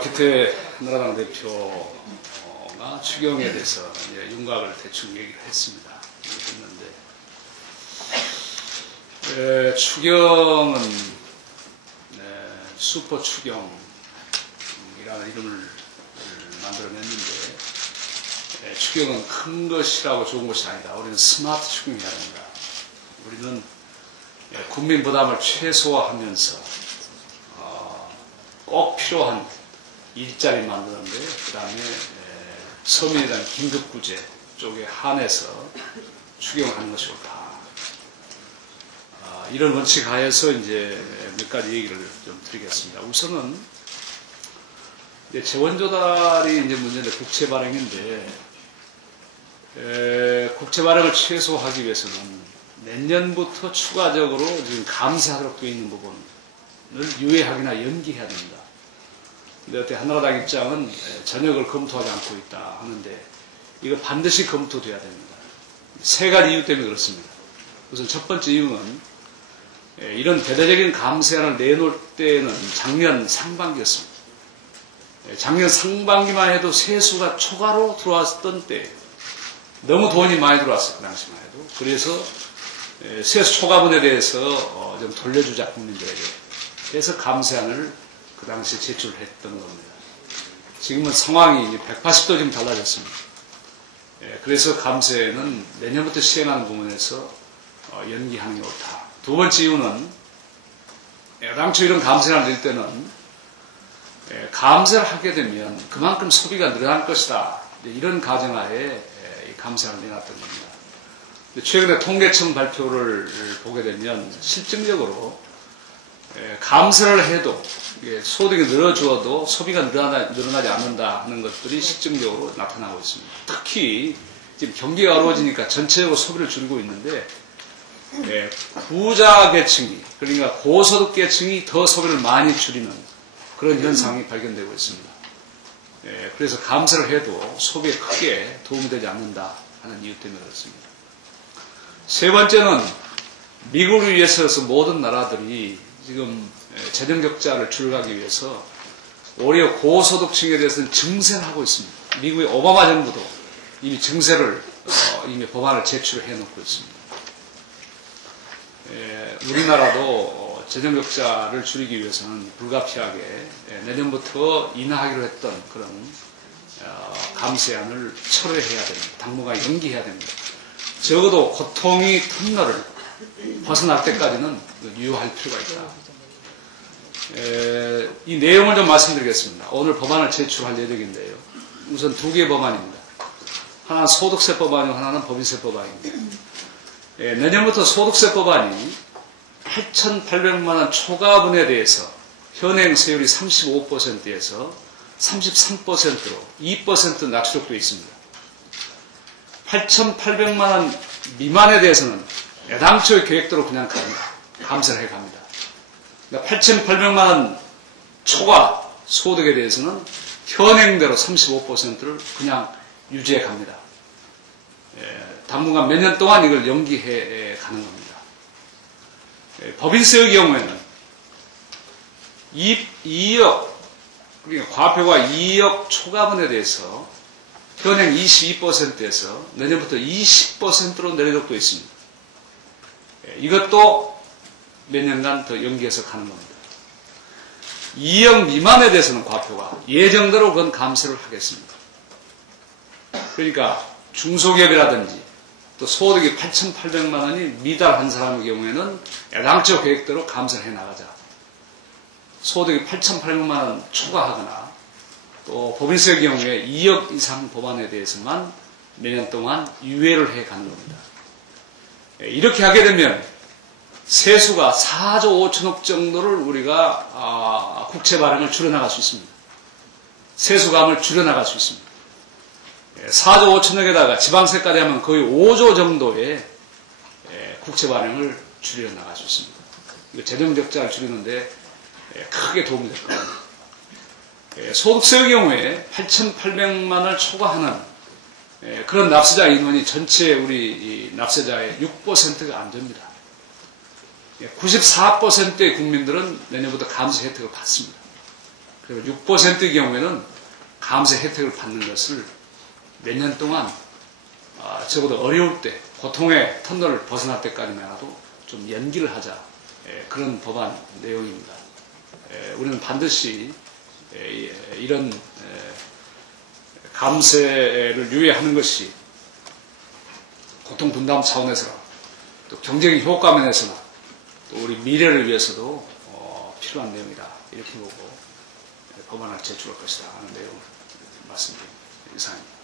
박희태 나라당 대표가 추경에 대해서 이제 윤곽을 대충 얘기를 했습니다. 했는데, 추경은 슈퍼 추경이라는 이름을 만들어냈는데, 추경은 큰 것이라고 좋은 것이 아니다. 우리는 스마트 추경이어야 된다. 우리는 국민 부담을 최소화하면서 꼭 필요한 일자리 만드는데, 그 다음에 서민에 대한 긴급구제 쪽에 한해서 추경을 하는 것이 옳다. 이런 원칙 하에서 이제 몇 가지 얘기를 좀 드리겠습니다. 우선은 이제 재원 조달이 이제 문제인데 국채 발행인데, 국채 발행을 최소화하기 위해서는 내년부터 추가적으로 지금 감세하도록 되어 있는 부분을 유예하기나 연기해야 됩니다. 근데 어때 한나라당 입장은 전역을 검토하지 않고 있다 하는데, 이거 반드시 검토돼야 됩니다. 세 가지 이유 때문에 그렇습니다. 우선 첫 번째 이유는 이런 대대적인 감세안을 내놓을 때는 작년 상반기였습니다. 작년 상반기만 해도 세수가 초과로 들어왔던 때 너무 돈이 많이 들어왔어요. 그 당시만 해도. 그래서 세수 초과분에 대해서 좀 돌려주자 국민들에게. 그래서 감세안을 그 당시에 제출했던 겁니다. 지금은 상황이 180도 지금 달라졌습니다. 그래서 감세는 내년부터 시행하는 부분에서 연기하는 게 옳다. 두 번째 이유는 당초 이런 감세를 낼 때는 감세를 하게 되면 그만큼 소비가 늘어날 것이다. 이런 가정하에 감세를 내놨던 겁니다. 최근에 통계청 발표를 보게 되면 실증적으로 감세를 해도 소득이 늘어주어도 소비가 늘어나지 않는다 하는 것들이 실증적으로 나타나고 있습니다. 특히 지금 경기가 어려워지니까 전체적으로 소비를 줄이고 있는데, 부자 계층이, 그러니까 고소득 계층이 더 소비를 많이 줄이는 그런 현상이 발견되고 있습니다. 그래서 감세를 해도 소비에 크게 도움이 되지 않는다 하는 이유 때문에 그렇습니다. 세 번째는 미국을 위해서 모든 나라들이 지금 재정 적자를 줄여가기 위해서 오히려 고소득층에 대해서는 증세를 하고 있습니다. 미국의 오바마 정부도 이미 증세를 이미 법안을 제출해 놓고 있습니다. 우리나라도 재정 적자를 줄이기 위해서는 불가피하게 내년부터 인하하기로 했던 그런 감세안을 철회해야 됩니다. 당분간 연기해야 됩니다. 적어도 고통이 터널을 벗어날 때까지는 유효할 필요가 있다. 이 내용을 좀 말씀드리겠습니다. 오늘 법안을 제출할 예정인데요. 우선 두 개의 법안입니다. 하나는 소득세 법안이고 하나는 법인세 법안입니다. 내년부터 소득세 법안이 8,800만 원 초과분에 대해서 현행 세율이 35%에서 33%로 2% 낮추도록 되어 있습니다. 8,800만 원 미만에 대해서는 애당초의 계획대로 그냥 감세를 해갑니다. 그러니까 8,800만 원 초과 소득에 대해서는 현행대로 35%를 그냥 유지해 갑니다. 당분간 몇 년 동안 이걸 연기해 가는 겁니다. 법인세의 경우에는 2억, 그러니까 과표가 2억 초과분에 대해서 현행 22%에서 내년부터 20%로 내리도록 되어 있습니다. 이것도 몇 년간 더 연기해서 가는 겁니다. 2억 미만에 대해서는 과표가 예정대로 그건 감세를 하겠습니다. 그러니까 중소기업이라든지 또 소득이 8,800만 원이 미달한 사람의 경우에는 애당초 계획대로 감세를 해나가자. 소득이 8,800만 원 초과하거나 또 법인세의 경우에 2억 이상 법안에 대해서만 몇 년 동안 유예를 해가는 겁니다. 이렇게 하게 되면 세수가 4조 5천억 정도를 우리가 국채 발행을 줄여나갈 수 있습니다. 세수감을 줄여나갈 수 있습니다. 4조 5천억에다가 지방세까지 하면 거의 5조 정도의 국채 발행을 줄여나갈 수 있습니다. 재정 적자를 줄이는데 크게 도움이 될 겁니다. 소득세의 경우에 8,800만 원을 초과하는 그런 납세자 인원이 전체 우리 납세자의 6%가 안 됩니다. 94%의 국민들은 내년부터 감세 혜택을 받습니다. 그리고 6%의 경우에는 감세 혜택을 받는 것을 몇 년 동안 적어도 어려울 때 고통의 터널을 벗어날 때까지만이라도 좀 연기를 하자. 그런 법안 내용입니다. 우리는 반드시 이런 감세를 유예하는 것이 고통 분담 차원에서나 또 경제적 효과 면에서나 또 우리 미래를 위해서도 필요한 내용이다. 이렇게 보고 법안을 제출할 것이다 하는 내용 말씀드립니다. 이상입니다.